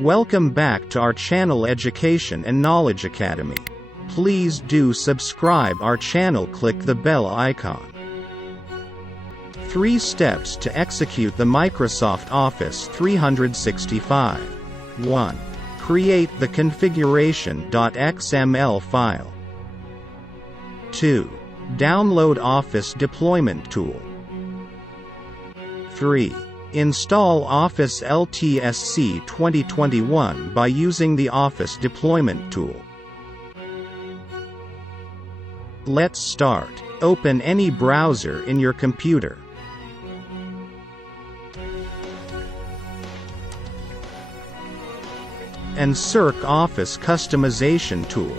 Welcome back to our channel Education and Knowledge Academy. Please do subscribe our channel, click the bell icon. 3 steps to execute the Microsoft Office 365. 1. Create the configuration.xml file. 2. Download Office Deployment Tool. 3. Install Office LTSC 2021 by using the Office Deployment Tool. Let's start. Open any browser in your computer. And search Office Customization Tool.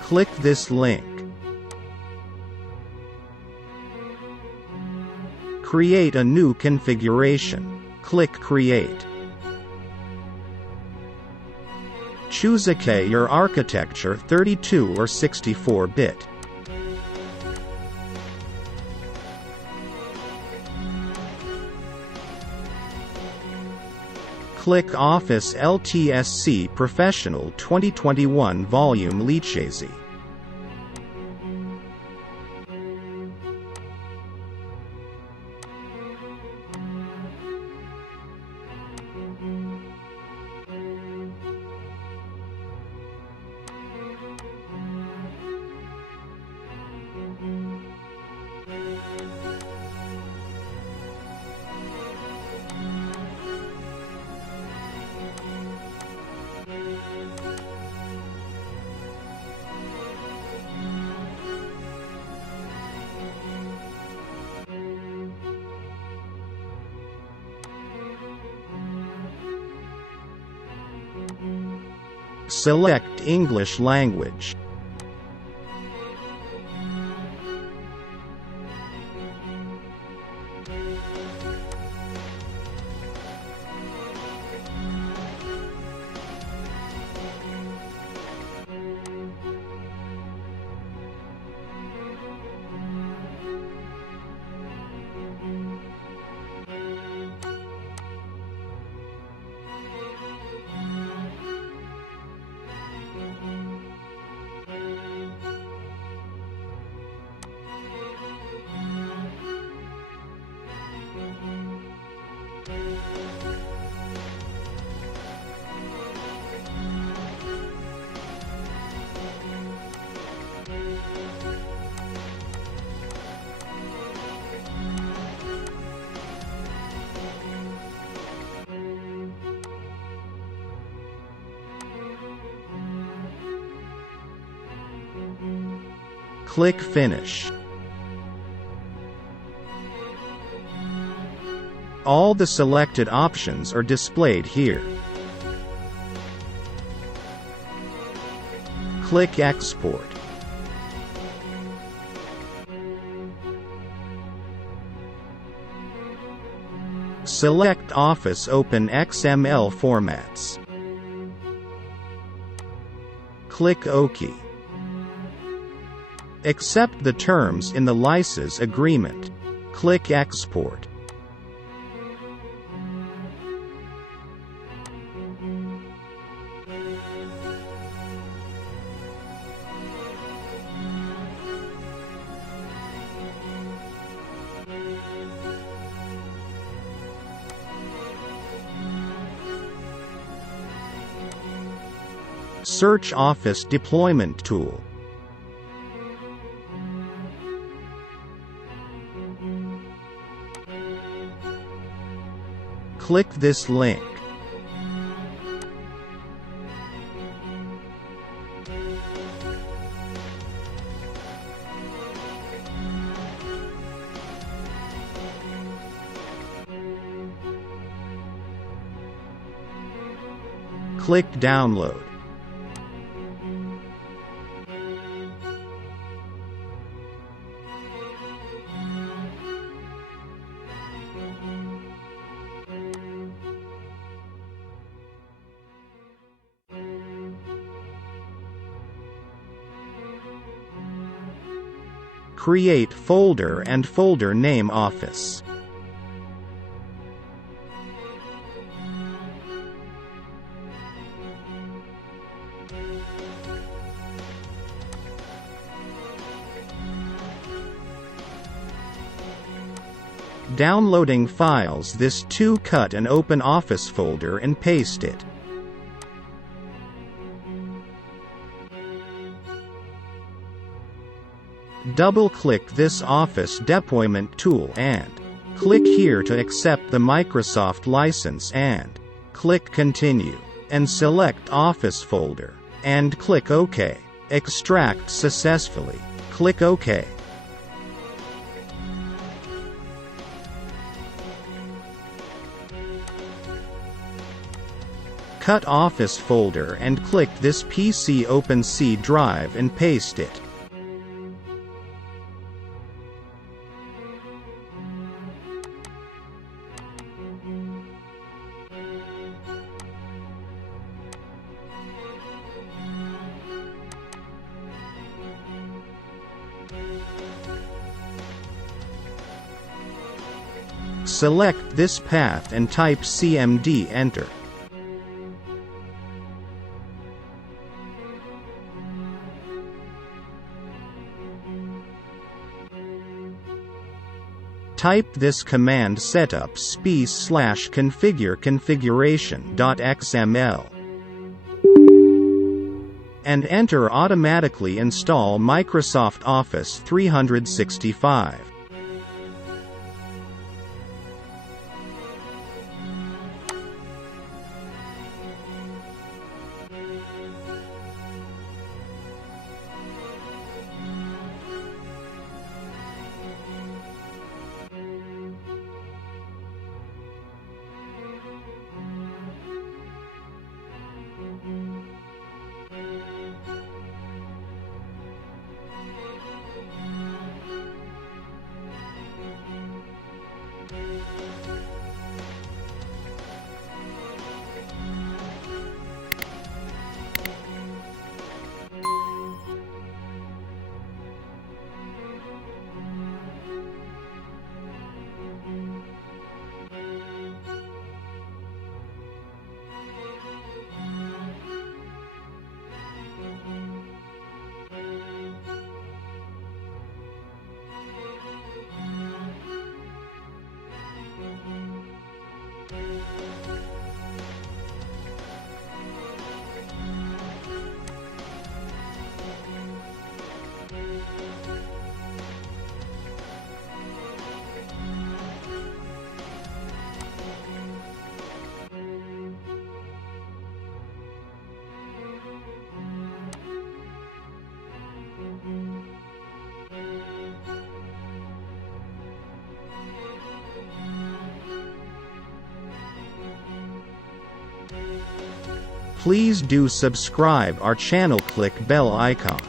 Click this link. Create a new configuration. Click Create. Choose your architecture 32 or 64-bit. Click Office LTSC Professional 2021 Volume LTSC. Select English language. Click Finish. All the selected options are displayed here. Click Export. Select Office Open XML formats. Click OK. Accept the terms in the license agreement. Click Export. Search Office Deployment Tool. Click this link. Click Download. Create folder and folder name Office. Downloading files. This to cut and open Office folder and paste it. Double-click this Office deployment tool and click here to accept the Microsoft license and click Continue, and select Office folder, and click OK. Extract successfully. Click OK. Cut Office folder and click this PC Open C drive and paste it. Select this path and type CMD. Enter. Type this command setup space/configure configuration.xml and enter. Automatically install Microsoft Office 365. Please do subscribe our channel, click bell icon.